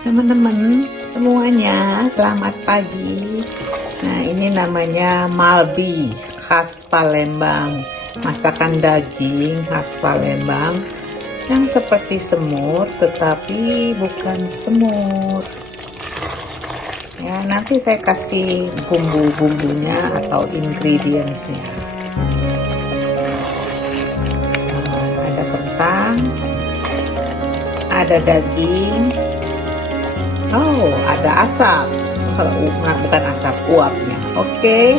Teman-teman semuanya, selamat pagi. Nah, ini namanya Malbi khas Palembang, masakan daging khas Palembang yang seperti semur tetapi bukan semur. Ya, nanti saya kasih bumbu-bumbunya atau ingredientsnya. Ada kentang, ada daging. Oh, ada asap. Kalau bukan asap, uapnya. Oke.